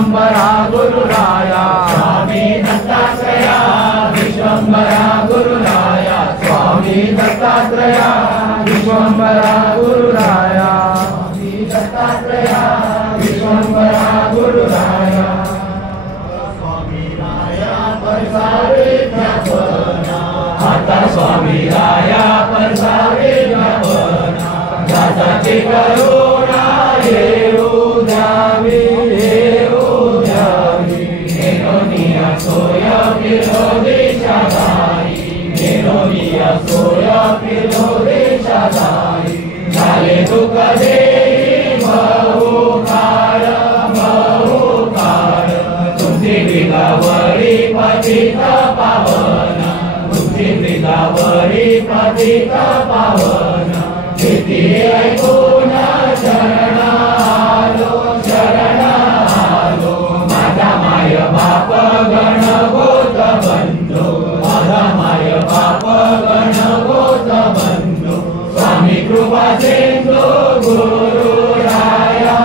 विश्वंभरा गुरुराया स्वामी दत्तात्रेया विश्वंभरा गुरुराया स्वामी दत्तात्रेया विश्वंभरा गुरुराया स्वामी दत्तात्रेया विश्वंभरा गुरुराया स्वामी राया परसावे व्यापना आता स्वामी राया परसावे व्यापना दादाची करुणा येऊ द्यावी मेरोनिया सोया फिरो देशादारी मेरोनिया सोया फिरो देशादारी झाले दुःख देई बहुकार तुमची मृगावरी पतित पावन तुमची मृगावरी पतित पावन किती ऐकून शरण आलो माझा माय बाप गणगोत बंधू माझा माय बाप गणगोत बंधू स्वामी कृपा सिंधू गुरुराया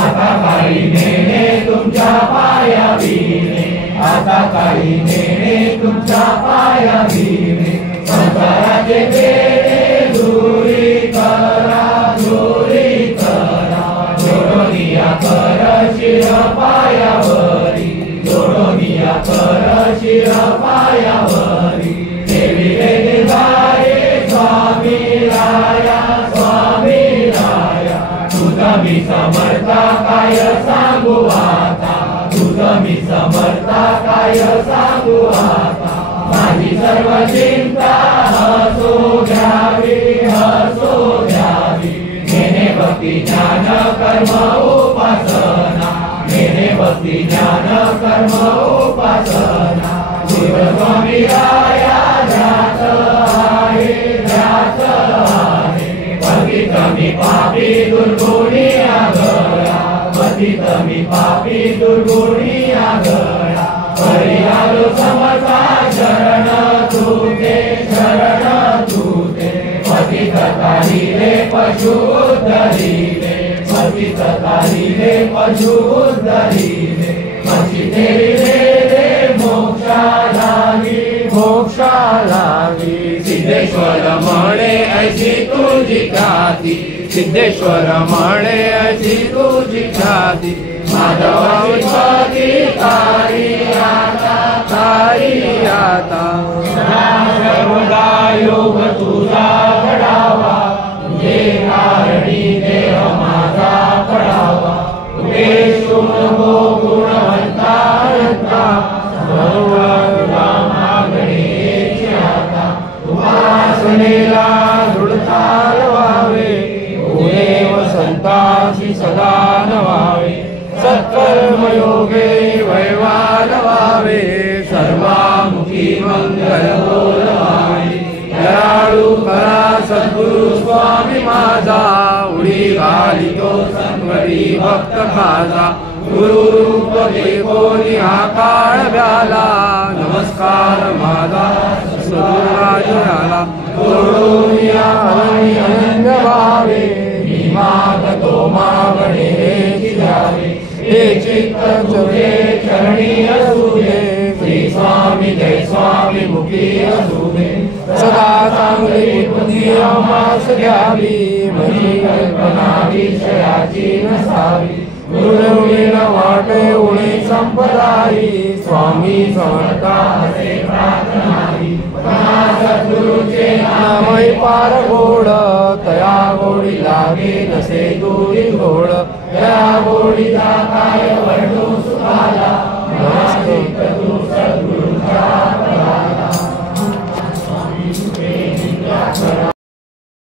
आता काही नेणे तुमच्या पाया विणे आता काही नेणे तुमच्या पाया विणे संसाराचे बेडे दूरी करा जोडोनिया कर शिर पायावरी जोडोनिया कर शिर पायावरी देवी देवारे स्वामी राया तुझं मी समर्था काय सांगू आता तुझं मी समर्था काय सांगू आता माझी सर्व चिंता हसो घ्यावी मेने भक्ती ज्ञान कर्म उपासना मेने भक्ती ज्ञान कर्म उपासना शिव स्वामी राया ध्यात आहे पतित मी पापी दुर्गुणी आगळा पतित मी पापी दुर्गुणी आगळा हरी आलो समर्था शरण तुझे पतित तारिले पशु धरिले पतित तारिले पशु धरिले मची तेरिले रे मोक्षा लागी सिद्धेश्वर म्हणे ऐशी तुझी ख्याती सिद्धेश्वर म्हणे ऐशी तुझी ख्याती माधवाची तारी आता सर्वदा योग तुझा घडावा तुझे कारणी देह माझा पडावा उपेशून हो गुणवंता सर्व मागणेची आता उपासनेला दृढता व्हावे गुणे संतांची सदा नवावे सत्कर्मयोगे वैवान व्हावे सर्वामुखी मंगल बोलवावे दयाळू करा सद्गुरु स्वामी माझा उडी घालितो संवरी भक्त खाजा गुरु रूप देखोनी हा काळ व्याला नमस्कार माझा सद्गुरुराजाला सोडून या अनन्य भावे मी मागतो मागणे हेच द्यावे हे चित्त तुझे चरणी असू दे श्री स्वामी जय स्वामी मुखी असू दे सदा चांगली बुद्धी आम्हास द्यावी माझी कल्पना विषयाची नसावी गुरुविण वाटे उणे संपदाई स्वामी समर्था असे प्रार्थनाई सद्गुरुचे नामही पार गोड तया गोडी लागे नसे दूरी गोड त्या गोडीचा काय